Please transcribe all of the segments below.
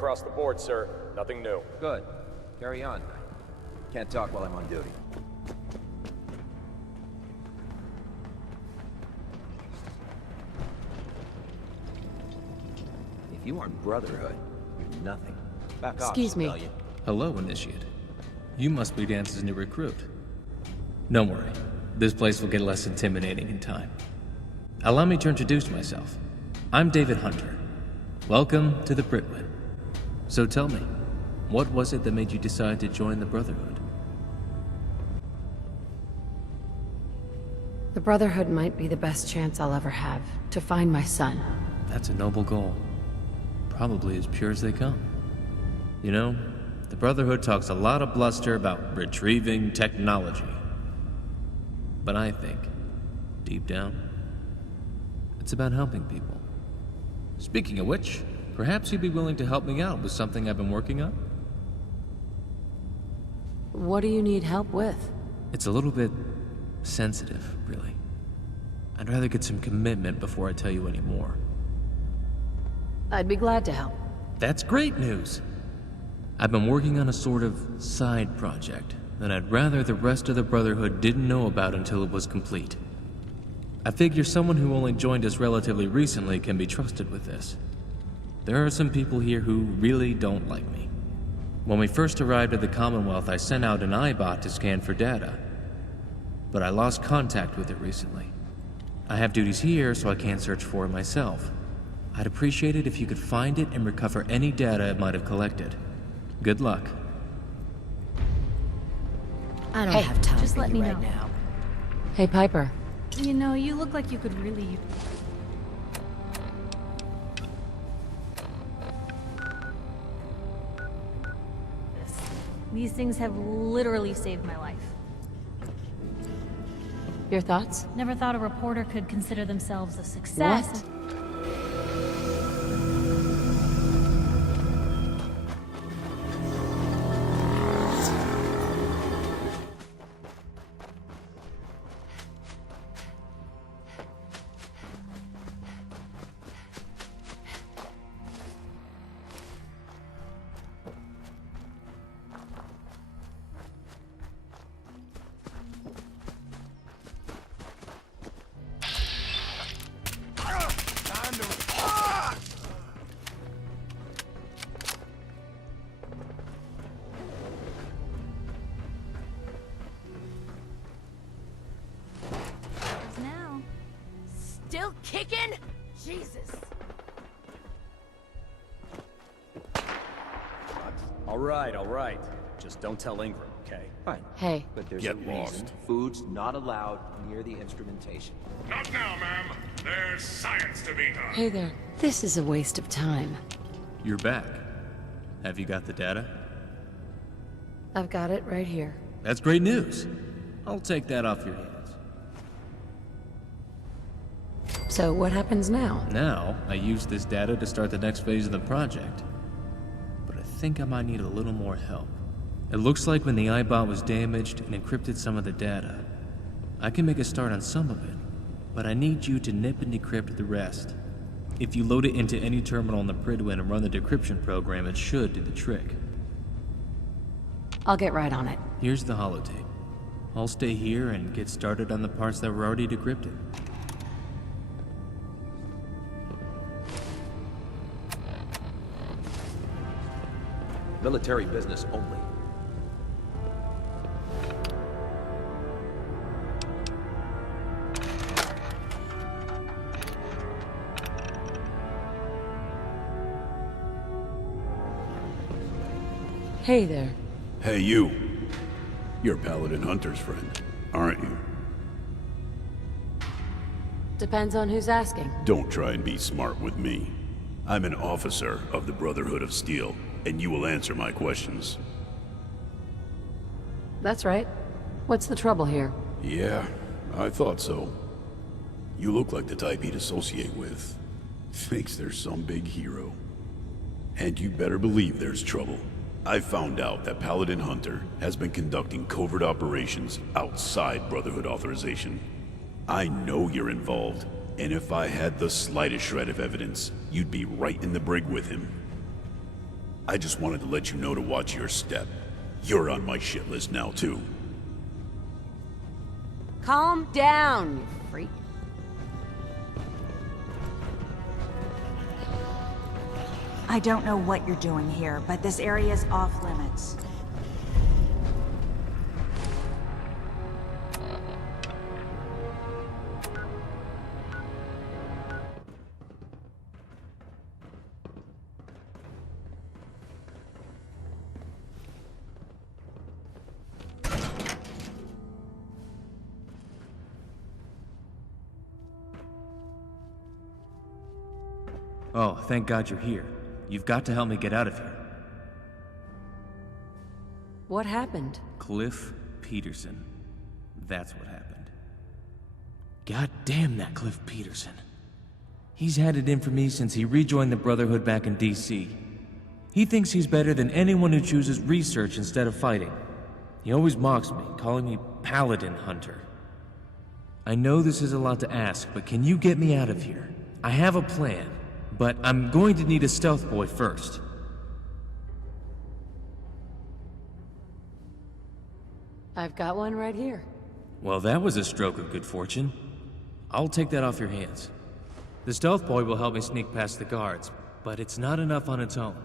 across the board, sir. Nothing new. Good. Carry on. Can't talk while I'm on duty. If you aren't Brotherhood, you're nothing. Back off, Excuse me. civilian. Hello, Initiate. You must be Dance's new recruit. Don't worry. This place will get less intimidating in time. Allow me to introduce myself. I'm David Hunter. Welcome to the Prydwen. So tell me, what was it that made you decide to join the Brotherhood? The Brotherhood might be the best chance I'll ever have to find my son. That's a noble goal. Probably as pure as they come. You know, the Brotherhood talks a lot of bluster about retrieving technology. But I think, deep down, it's about helping people. Speaking of which, perhaps you'd be willing to help me out with something I've been working on? What do you need help with? It's a little bit sensitive, really. I'd rather get some commitment before I tell you any more. I'd be glad to help. That's great news! I've been working on a sort of side project that I'd rather the rest of the Brotherhood didn't know about until it was complete. I figure someone who only joined us relatively recently can be trusted with this. There are some people here who really don't like me. When we first arrived at the Commonwealth, I sent out an iBot to scan for data. But I lost contact with it recently. I have duties here, so I can't search for it myself. I'd appreciate it if you could find it and recover any data it might have collected. Good luck. I don't have time just for let you me right know. now. Hey, Piper. You know, you look like you could really... These things have literally saved my life. Your thoughts? Never thought a reporter could consider themselves a success. What? Now. Still kicking? Jesus. All right. Just don't tell Ingram, okay? Fine. Hey. But there's Get a reason lost. food's not allowed near the instrumentation. Not now, ma'am. There's science to be done. Hey there. This is a waste of time. You're back. Have you got the data? I've got it right here. That's great news. I'll take that off your hands. So what happens now? Now, I use this data to start the next phase of the project. But I think I might need a little more help. It looks like when the iBot was damaged and encrypted some of the data, I can make a start on some of it, but I need you to nip and decrypt the rest. If you load it into any terminal in the Prydwen and run the decryption program, it should do the trick. I'll get right on it. Here's the holotape. I'll stay here and get started on the parts that were already decrypted. Military business only. Hey there. Hey, you. You're Paladin Hunter's friend, aren't you? Depends on who's asking. Don't try and be smart with me. I'm an officer of the Brotherhood of Steel, and you will answer my questions. That's right. What's the trouble here? Yeah, I thought so. You look like the type he'd associate with. Thinks there's some big hero. And you better believe there's trouble. I found out that Paladin Hunter has been conducting covert operations outside Brotherhood authorization. I know you're involved, and if I had the slightest shred of evidence, you'd be right in the brig with him. I just wanted to let you know to watch your step. You're on my shit list now, too. Calm down, you freak. I don't know what you're doing here, but this area is off limits. Oh, thank God you're here. You've got to help me get out of here. What happened? Cliff Peterson. That's what happened. God damn that Cliff Peterson. He's had it in for me since he rejoined the Brotherhood back in DC. He thinks he's better than anyone who chooses research instead of fighting. He always mocks me, calling me Paladin Hunter. I know this is a lot to ask, but can you get me out of here? I have a plan. But I'm going to need a stealth boy first. I've got one right here. Well, that was a stroke of good fortune. I'll take that off your hands. The stealth boy will help me sneak past the guards, but it's not enough on its own.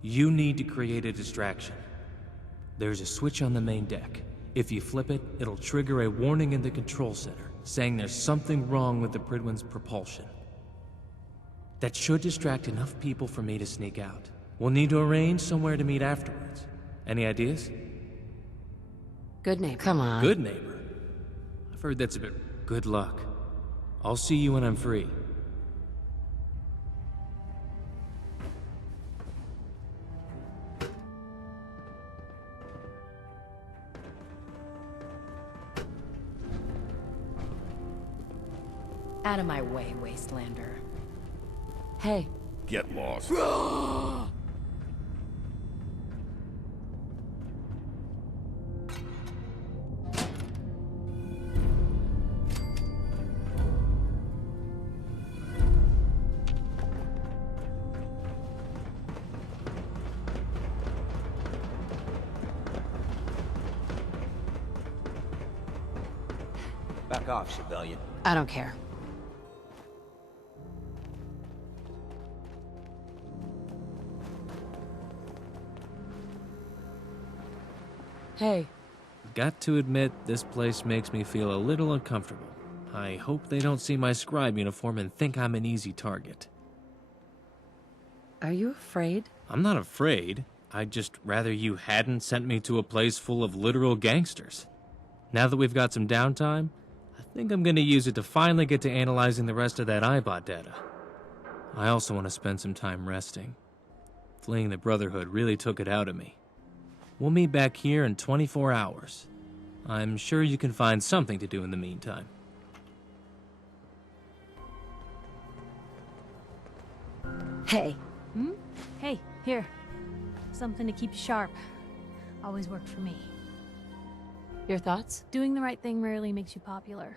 You need to create a distraction. There's a switch on the main deck. If you flip it, it'll trigger a warning in the control center, saying there's something wrong with the Prydwen's propulsion. That should distract enough people for me to sneak out. We'll need to arrange somewhere to meet afterwards. Any ideas? Good neighbor. Come on. Good neighbor? I've heard that's a bit... Good luck. I'll see you when I'm free. Out of my way, wastelander. Hey. Get lost. Back off, civilian. I don't care. Hey. Got to admit, this place makes me feel a little uncomfortable. I hope they don't see my scribe uniform and think I'm an easy target. Are you afraid? I'm not afraid. I'd just rather you hadn't sent me to a place full of literal gangsters. Now that we've got some downtime, I think I'm gonna use it to finally get to analyzing the rest of that iBot data. I also want to spend some time resting. Fleeing the Brotherhood really took it out of me. We'll meet back here in 24 hours. I'm sure you can find something to do in the meantime. Hey. Hey, here. Something to keep you sharp. Always worked for me. Your thoughts? Doing the right thing rarely makes you popular.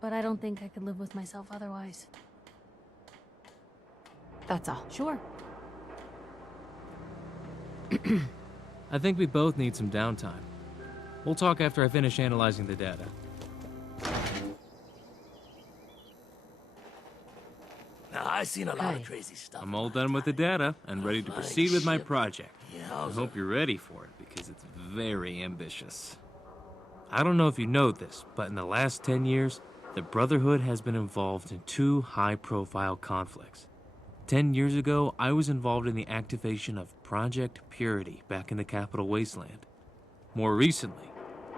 But I don't think I could live with myself otherwise. That's all. Sure. I think we both need some downtime. We'll talk after I finish analyzing the data. Now, I've seen a lot of crazy stuff. I'm all done with the data and ready to proceed with my project. I hope you're ready for it because it's very ambitious. I don't know if you know this, but in the last 10 years, the Brotherhood has been involved in 2 high-profile conflicts. 10 years ago, I was involved in the activation of Project Purity back in the capital wasteland. More recently,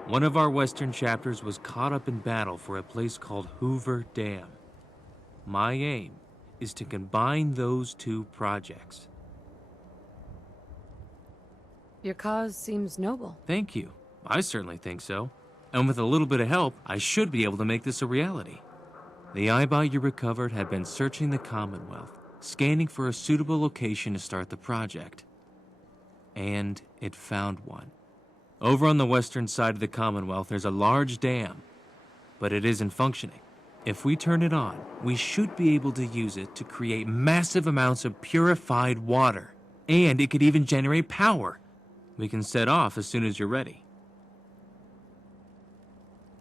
one of our western chapters was caught up in battle for a place called Hoover Dam. My aim is to combine those 2 projects. Your cause seems noble. Thank you. I certainly think so. And with a little bit of help, I should be able to make this a reality. The iBot you recovered had been searching the Commonwealth, scanning for a suitable location to start the project. And it found one. Over on the western side of the Commonwealth, there's a large dam, but it isn't functioning. If we turn it on, we should be able to use it to create massive amounts of purified water. And it could even generate power. We can set off as soon as you're ready.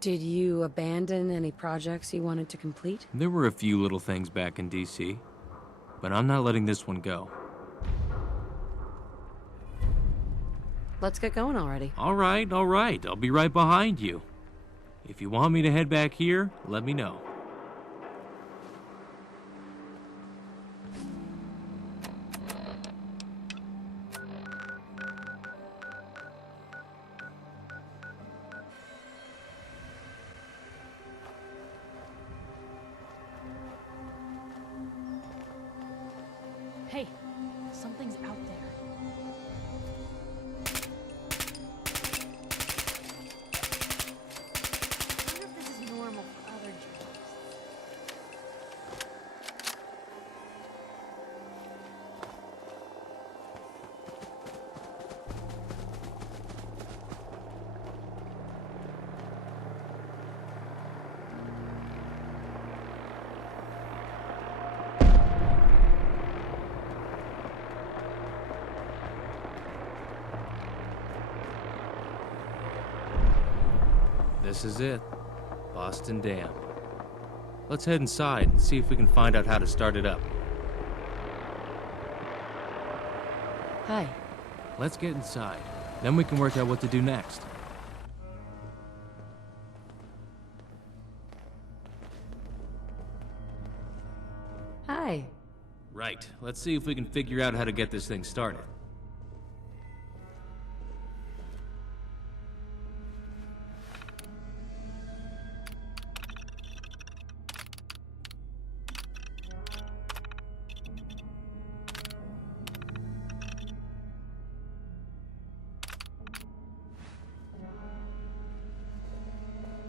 Did you abandon any projects you wanted to complete? There were a few little things back in DC, but I'm not letting this one go. Let's get going already. All right. I'll be right behind you. If you want me to head back here, let me know. Hey, something's out there. I wonder if this is normal for other journalists. This is it. Boston Dam. Let's head inside and see if we can find out how to start it up. Hi. Let's get inside. Then we can work out what to do next. Hi. Right. Let's see if we can figure out how to get this thing started.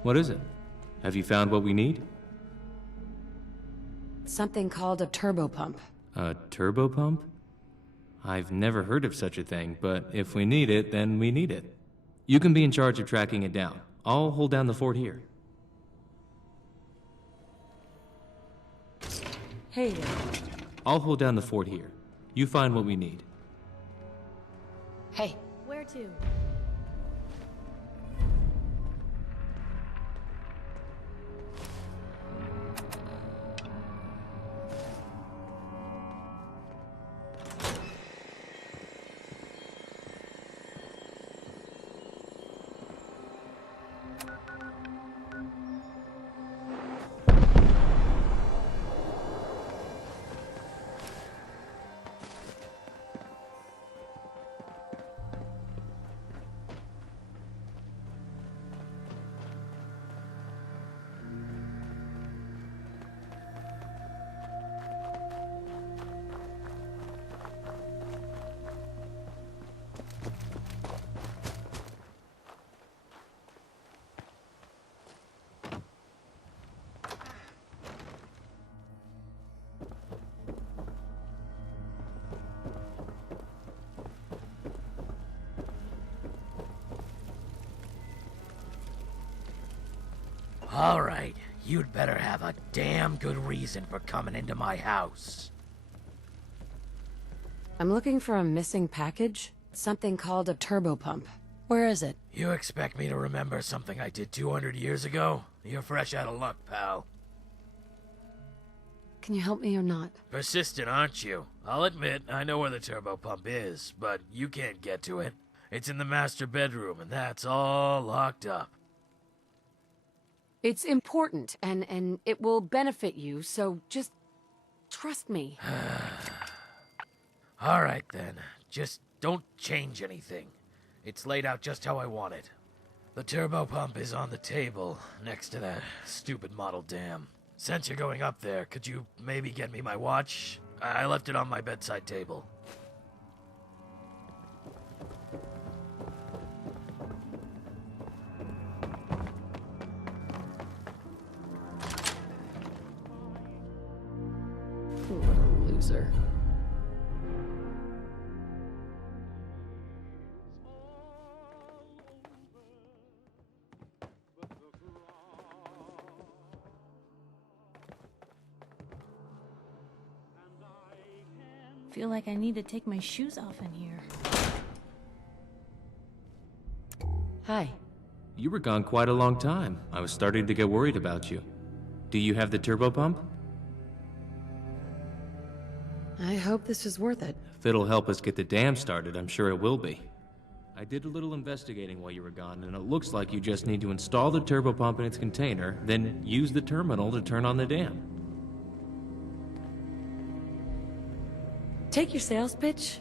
What is it? Have you found what we need? Something called a turbo pump. A turbo pump? I've never heard of such a thing, but if we need it, then we need it. You can be in charge of tracking it down. I'll hold down the fort here. Hey there. I'll hold down the fort here. You find what we need. Hey. Where to? All right, you'd better have a damn good reason for coming into my house. I'm looking for a missing package. Something called a turbo pump. Where is it? You expect me to remember something I did 200 years ago? You're fresh out of luck, pal. Can you help me or not? Persistent, aren't you? I'll admit, I know where the turbo pump is, but you can't get to it. It's in the master bedroom, and that's all locked up. It's important, and it will benefit you, so just trust me. All right, then. Just don't change anything. It's laid out just how I want it. The turbo pump is on the table, next to that stupid model dam. Since you're going up there, could you maybe get me my watch? I left it on my bedside table. What a loser. Feel like I need to take my shoes off in here. Hi. You were gone quite a long time. I was starting to get worried about you. Do you have the turbo pump? I hope this is worth it. If it'll help us get the dam started, I'm sure it will be. I did a little investigating while you were gone, and it looks like you just need to install the turbo pump in its container, then use the terminal to turn on the dam. Take your sales pitch.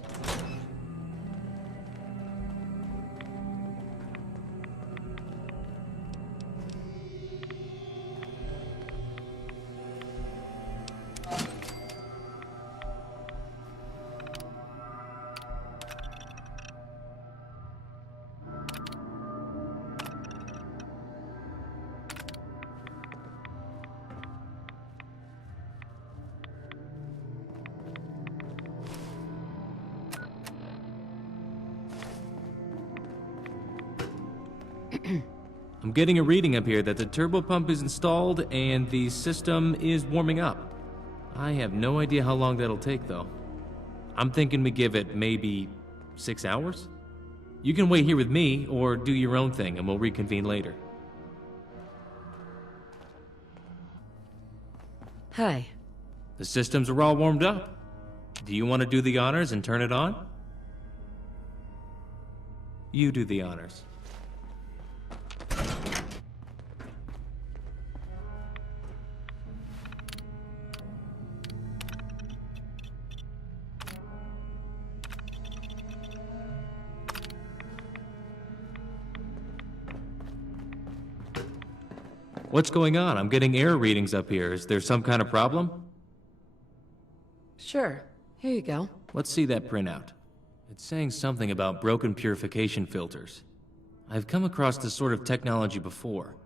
I'm getting a reading up here that the turbo pump is installed and the system is warming up. I have no idea how long that'll take, though. I'm thinking we give it maybe 6 hours? You can wait here with me, or do your own thing, and we'll reconvene later. Hi. The systems are all warmed up. Do you want to do the honors and turn it on? You do the honors. What's going on? I'm getting error readings up here. Is there some kind of problem? Sure. Here you go. Let's see that printout. It's saying something about broken purification filters. I've come across this sort of technology before.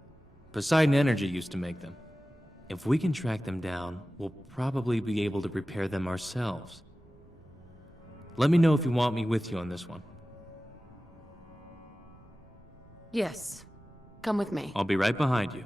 Poseidon Energy used to make them. If we can track them down, we'll probably be able to repair them ourselves. Let me know if you want me with you on this one. Yes. Come with me. I'll be right behind you.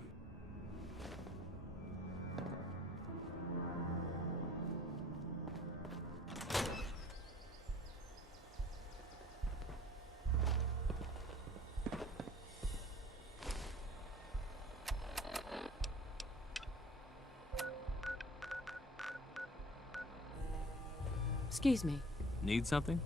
Excuse me. Need something?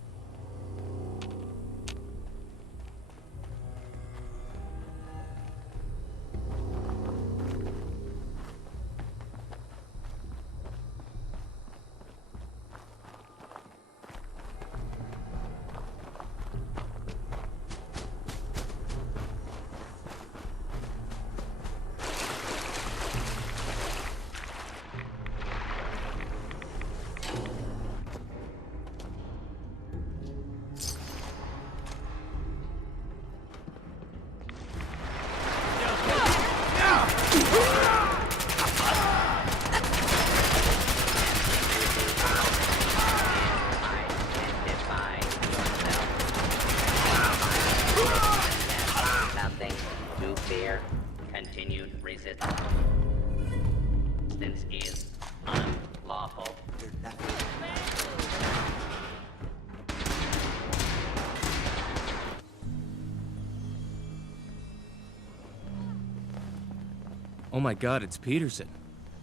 Oh my god, it's Peterson.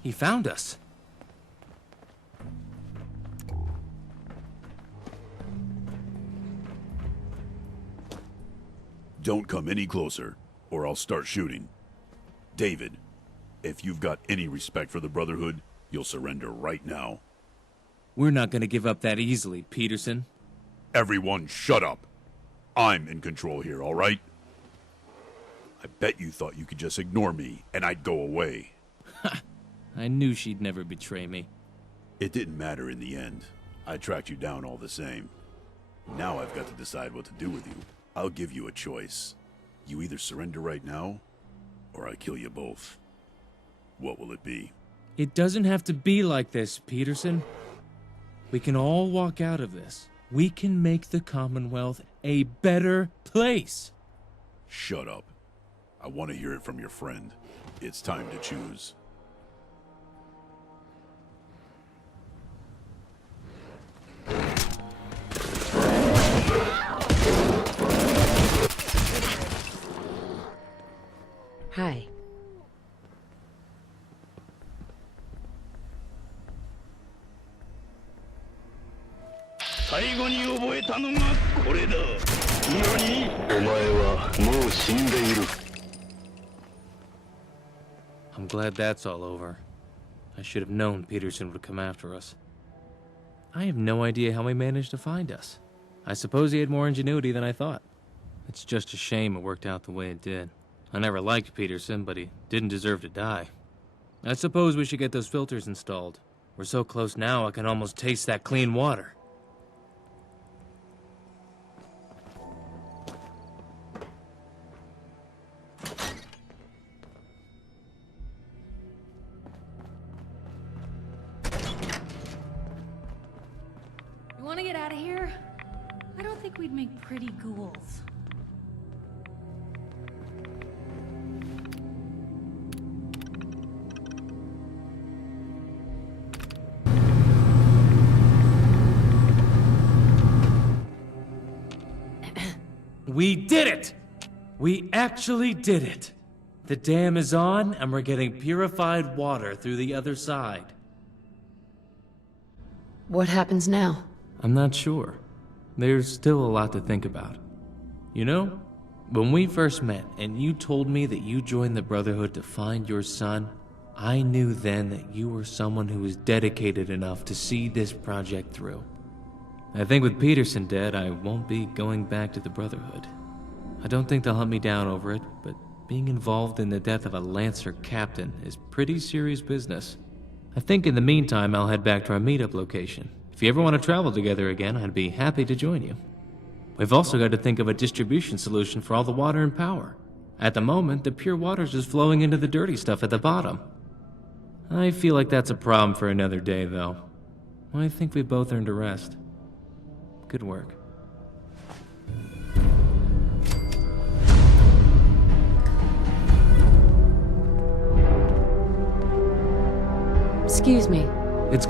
He found us. Don't come any closer, or I'll start shooting. David, if you've got any respect for the Brotherhood, you'll surrender right now. We're not gonna give up that easily, Peterson. Everyone, shut up. I'm in control here, all right? I bet you thought you could just ignore me, and I'd go away. Ha! I knew she'd never betray me. It didn't matter in the end. I tracked you down all the same. Now I've got to decide what to do with you. I'll give you a choice. You either surrender right now, or I kill you both. What will it be? It doesn't have to be like this, Peterson. We can all walk out of this. We can make the Commonwealth a better place. Shut up. I want to hear it from your friend. It's time to choose. Hi. 最後に覚えたのがこれだ。何？お前はもう死んでいる。 I'm glad that's all over. I should have known Peterson would come after us. I have no idea how he managed to find us. I suppose he had more ingenuity than I thought. It's just a shame it worked out the way it did. I never liked Peterson, but he didn't deserve to die. I suppose we should get those filters installed. We're so close now, I can almost taste that clean water. You want to get out of here? I don't think we'd make pretty ghouls. We did it! We actually did it! The dam is on, and we're getting purified water through the other side. What happens now? I'm not sure. There's still a lot to think about. You know, when we first met and you told me that you joined the Brotherhood to find your son, I knew then that you were someone who was dedicated enough to see this project through. I think with Peterson dead, I won't be going back to the Brotherhood. I don't think they'll hunt me down over it, but being involved in the death of a Lancer captain is pretty serious business. I think in the meantime, I'll head back to our meetup location. If you ever want to travel together again, I'd be happy to join you. We've also got to think of a distribution solution for all the water and power. At the moment, the pure water's just flowing into the dirty stuff at the bottom. I feel like that's a problem for another day, though. I think we both earned a rest. Good work. Excuse me. It's